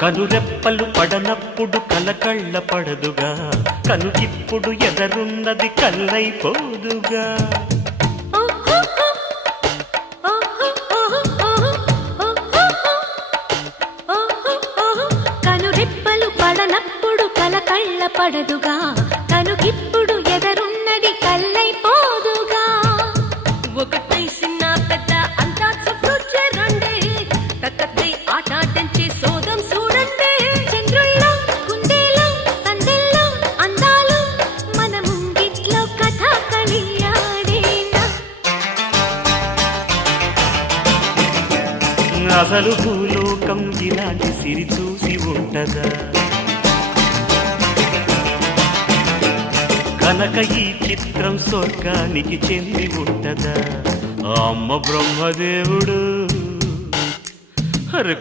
కనురెప్పలు పడనప్పుడు కలకళ్ళ పడదుగా, కనుకిప్పుడు ఎదరున్నది కల్లైపోదుగా. కనురెప్పలు పడనప్పుడు కలకళ్ళ పడదుగా, కనుకిప్పుడు ఎదరున్నది కల్లైపోదుగా. ఒకటై చిన్న పెద్ద అంతా చుట్టూ చేరండి, తక్కై ఆటాటంచి సోదం చూడండి. చంద్రుల్లో కుందేలో సందెల్లో అందాలు మన ముంగిట్లో కథ కలియాడేనా. అసలు భూలోకం ఇలాంటి సిరి చూసి ఉంటదా, కనుక ఈ చిత్రం స్వర్గానికి చెంది ఉంటదా. అమ్మ బ్రహ్మదేవుడు అరే